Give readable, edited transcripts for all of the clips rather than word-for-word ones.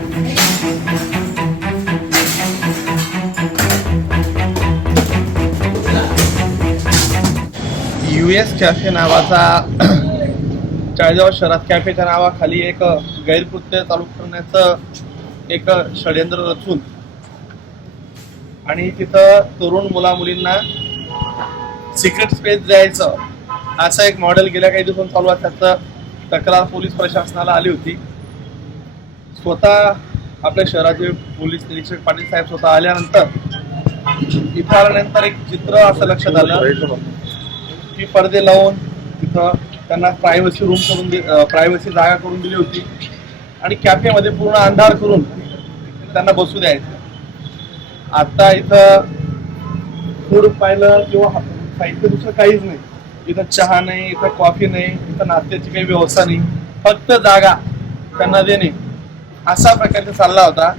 US cafe नावाचा चाळीसगाव शहरात कॅफेच्या नावाखाली एक गैरकृत्य चालू करण्याचं एक षडयंत्र रचून आणि तिथं तरुण मुला मुलींना सिक्रेट स्पेस द्यायचं असं एक मॉडेल गेल्या काही दिवसांनी चालू आहे. त्याचं तक्रार पोलीस प्रशासनाला आली होती. स्वतः आपल्या शहराचे पोलीस निरीक्षक पाटील साहेब स्वतः आल्यानंतर इथं आल्यानंतर एक चित्र असं लक्षात आलं की पडदे लावून तिथं त्यांना प्रायव्हसी रूम करून प्रायव्हसी जागा करून दिली होती आणि कॅफेमध्ये पूर्ण अंधार करून त्यांना बसू द्यायचं. आता इथं फूड पाहिलं किंवा साहित्य दुसरं काहीच नाही. इथं चहा नाही, इथं कॉफी नाही, इथं नाश्त्याची काही व्यवस्था नाही, फक्त जागा त्यांना देणे असा प्रकारचा चालला होता.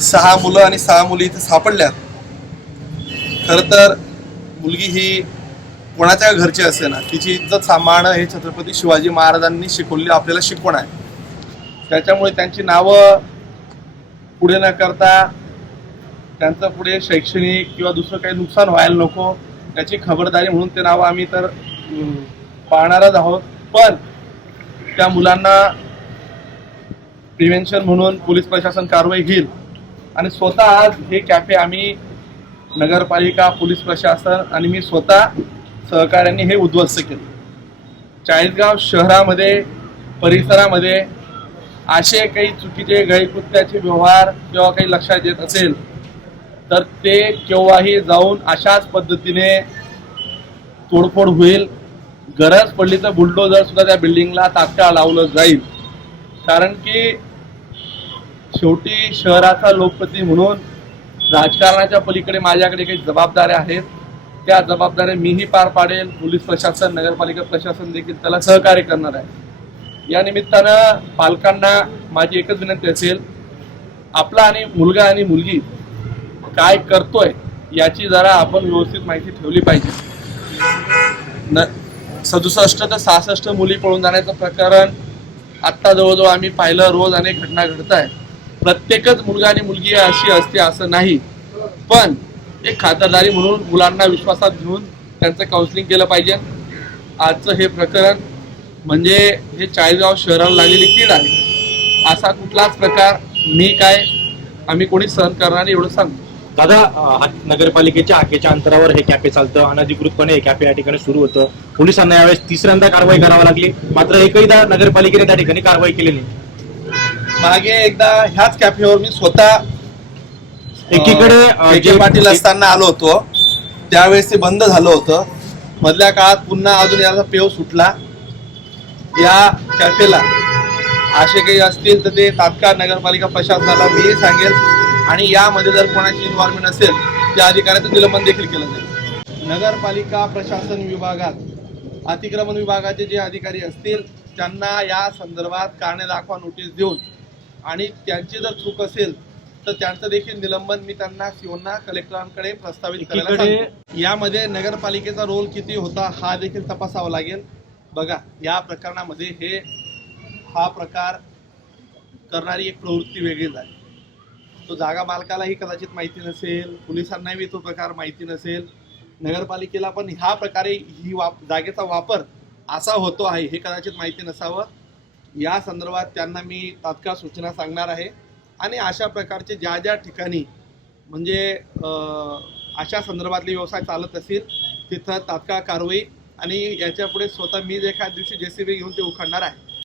6 मुलं आणि 6 मुली इथं सापडल्यात. खरं तर मुलगी ही कोणाच्या घरची असे ना, तिची इज्जत सांभाळणं हे छत्रपती शिवाजी महाराजांनी शिकवलेली आपल्याला शिकवण आहे. त्याच्यामुळे त्यांची नावं पुढे न करता त्यांचं पुढे शैक्षणिक किंवा दुसरं काही नुकसान व्हायला नको याची खबरदारी म्हणून ते नावं आम्ही तर पाळणारच आहोत. पण त्या मुलांना प्रिव्हेन्शन म्हणून पोलीस प्रशासन कारवाई घेईल आणि स्वतः आज हे कॅफे आम्ही नगरपालिका, पोलीस प्रशासन आणि मी स्वतः सहकार्याने हे उद्ध्वस्त केलं. चाळीसगाव शहरामध्ये परिसरामध्ये असे काही चुकीचे गैरकृत्याचे व्यवहार किंवा काही लक्षात येत असेल तर ते केव्हाही जाऊन अशाच पद्धतीने तोडफोड होईल. गरज पडली तर बुलडोजर सुद्धा त्या बिल्डिंगला तात्काळ लावलं जाईल. कारण की शेवटी शहराचा लोकप्रतिनिधी म्हणून राजकारणाच्या पलीकडे माझ्याकडे काही जबाबदाऱ्या आहेत. त्या जबाबदाऱ्या मीही पार पाडेल. पोलीस प्रशासन, नगरपालिका प्रशासन देखील त्याला सहकार्य करणार आहे. या निमित्तानं पालकांना माझी एकच विनंती असेल, आपला आणि मुलगा आणि मुलगी काय करतोय याची जरा आपण व्यवस्थित माहिती ठेवली पाहिजे. 67 ते 66 मुली पळून जाण्याचं प्रकरण आत्ता जवळजवळ आम्ही पाहिलं. रोज अनेक घटना घडत आहेत. प्रत्येकच मुलगा आणि मुलगी अशी असते असं नाही, पण एक खातरदारी म्हणून मुलांना विश्वासात घेऊन त्यांचं काउन्सिलिंग केलं पाहिजे. आजचं हे प्रकरण म्हणजे हे चाळीसगाव शहराला लागलेली कीड आहे. असा कुठलाच प्रकार आम्ही कोणी सहन करणार नाही एवढं सांगतो. दादा, नगरपालिकेच्या हाकेच्या अंतरावर हे कॅफे चालतं. अनधिकृतपणे हे कॅफे या ठिकाणी सुरू होतं. पोलिसांना यावेळेस 3ऱ्यांदा कारवाई करावी लागली, मात्र एकहीदा नगरपालिकेने त्या ठिकाणी कारवाई केली नाही. मागे एकदा ह्याच कॅफेवर मी स्वतः एकीकडे जे पाटील असताना आलो होतो, त्यावेळेस ते बंद झालं होतं. मधल्या काळात पुन्हा अजून याचा पेव सुटला. या कॅफेला असे काही असतील तर ते तात्काळ नगरपालिका प्रशासनाला मी सांगेल आणि यामध्ये जर कोणाची इन्व्हॉल्वमेंट असेल त्या अधिकाऱ्याचं निलंबन देखील केलं जाईल. नगरपालिका प्रशासन विभागात अतिक्रमण विभागाचे जे अधिकारी असतील त्यांना या संदर्भात कारणे दाखवा नोटीस देऊन आणि त्यांची जर चूक असेल तर त्यांचं देखील निलंबन मी त्यांना सीओना कलेक्टरांकडे प्रस्तावित करायला सांगतो. यामध्ये नगरपालिकेचा रोल किती होता हा देखील तपासावा लागेल. बघा, या प्रकरणामध्ये हा प्रकार करणारी एक प्रवृत्ती वेगळीच आहे. तो जागा मालकालाही कदाचित माहिती नसेल, पोलिसांनाही तो प्रकार माहिती नसेल, नगरपालिकेला पण ह्या प्रकारे जागेचा वापर असा होतो आहे हे कदाचित माहिती नसावं. या संदर्भात त्यांना मी तात्काळ सूचना सांगणार आहे आणि अशा प्रकारचे ज्या ज्या ठिकाणी म्हणजे अशा संदर्भातले व्यवसाय चालत असतील तिथं तात्काळ कारवाई आणि याच्या पुढे स्वतः मी एखाद्या दिवशी JCB घेऊन ते उखडणार आहे.